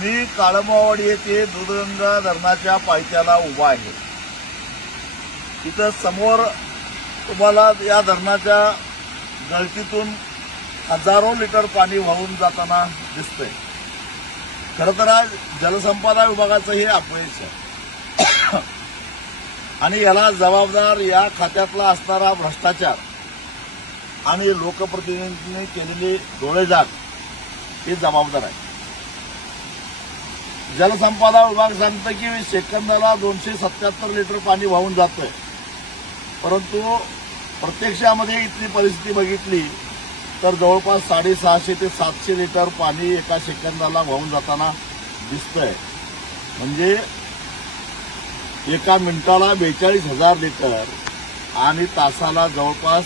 मी काळमावाडी येथे दूधगंगा धरणाच्या पायथ्याला उभा आहे। इथं समोर तुम्हाला या धरणाच्या गळतीतून हजारो लिटर पाणी वाहून जाताना दिसतंय। खरं तर आज जलसंपदा विभागाचं हे अपयश आहे आणि याला जबाबदार या खात्यातला असणारा भ्रष्टाचार आणि लोकप्रतिनिधींनी केलेली डोळेझाक हे जबाबदार आहे। जलसंपदा विभाग सांगतं की सेकंदाला 277 लिटर पाणी वाहून जातंय, परंतु प्रत्यक्षामध्ये इथली परिस्थिती बघितली तर जवळपास 650 ते 700 लिटर पाणी एका सेकंदाला वाहून जाताना दिसतंय। म्हणजे एका मिनिटाला 42,000 लिटर आणि तासाला जवळपास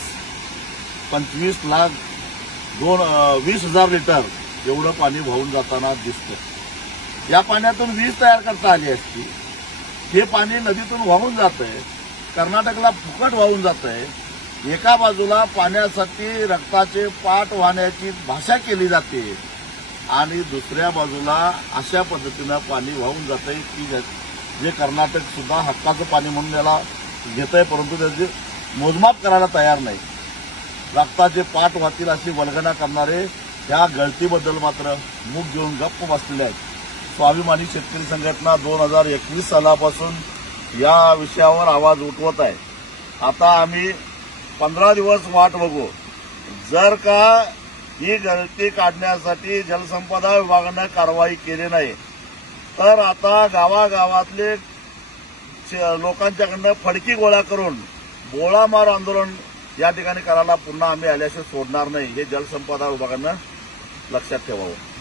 20,00,000 लिटर एवढं पाणी वाहून जाताना दिसतं। या पाण्यातून वीज तयार करता आली असती। हे पाणी नदीतून वाहून जातंय, कर्नाटकला फुकट वाहून जातंय। एका बाजूला पाण्यासाठी रक्ताचे पाट वाहण्याची भाषा केली जाते आणि दुसऱ्या बाजूला अशा पद्धतीनं पाणी वाहून जातंय की जे कर्नाटक सुद्धा हक्काचं पाणी म्हणून याला घेतंय, परंतु त्याचे मोजमाप करायला तयार नाही। रक्ताचे पाट वाहतील अशी वल्गना करणारे या गळतीबद्दल मात्र मूग घेऊन गप्प बसलेले आहेत। स्वाभिमानी शेतकरी संघटना 2021 सालापासून या विषयावर आवाज उठवत आहे। आता आम्ही 15 दिवस वाट बघू। जर का ही गळती काढण्यासाठी जलसंपदा विभागानं कारवाई केली नाही तर आता गावागावातले लोकांच्याकडनं फडकी गोळा करून बोळामार आंदोलन या ठिकाणी करायला पुन्हा आम्ही आल्याशिवाय सोडणार नाही, हे जलसंपदा विभागानं लक्षात ठेवावं।